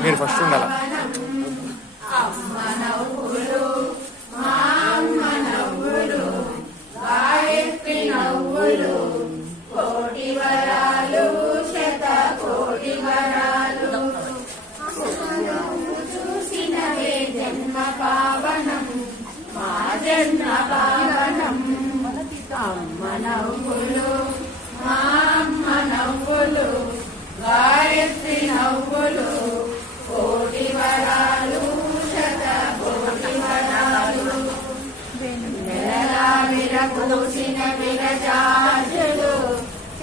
మీరు ఫస్ట్ ఉండాలి. అమ్మ నవ్వులు మా అమ్మ నవ్వులు గాయత్రి నవ్వులు కోటి వరాలు శత కోటి వరాలు చూసినవే జన్మ పావనం మా జన్మ పావనం. అమ్మ నవ్వులు మా అమ్మ నవ్వులు గాయత్రి నవ్వులు కోటి వరాలు శత కోటి వరాలు. నెలలా విరబూసిన విరజాజులు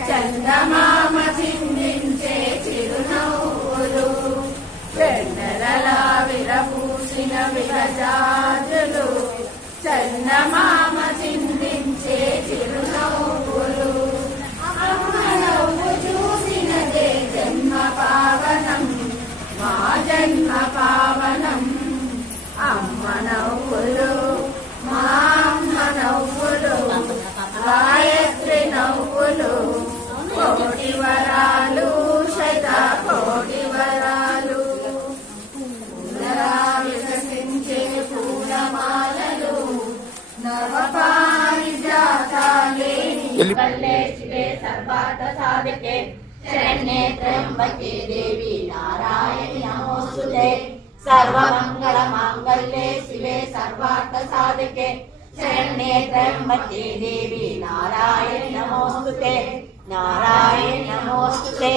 చందమామ చిందించే చిరునవ్వులు. నెలలా విరబూసిన విరజాజులు చందమామ చిందించే చిరునవ్వులు. అమ్మ నవ్వు చూసినదే జన్మ పావనం మా జన్మ పావనం. అమ్మ నవ్వులు మా అమ్మ నవ్వులు గాయత్రి నవ్వులు కోటి వరాలు శత కోటి వరాలు. వికసించే పూలమాలలు నవపారిజాతాలే కల్లే శివే సర్వార్థ సాధకే శరణ్యే త్ర్యంబకే దేవి నారాయణి నమోస్తుతే. సర్వమంగళ మాంగళ్యే శివే సర్వార్థ సాధకే శరణ్యే త్ర్యంబకే దేవి నారాయణి నమోస్తుతే. నారాయణి నమోస్తుతే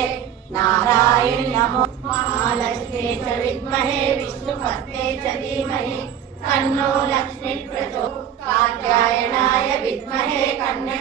నారాయణి నమో. మహాలక్ష్మే చ విద్మహే విష్ణుపత్నే చ ధీమహి తన్నో లక్ష్మీ ప్రచోదయాత్. కాత్యాయనాయ విద్మహే కన్యక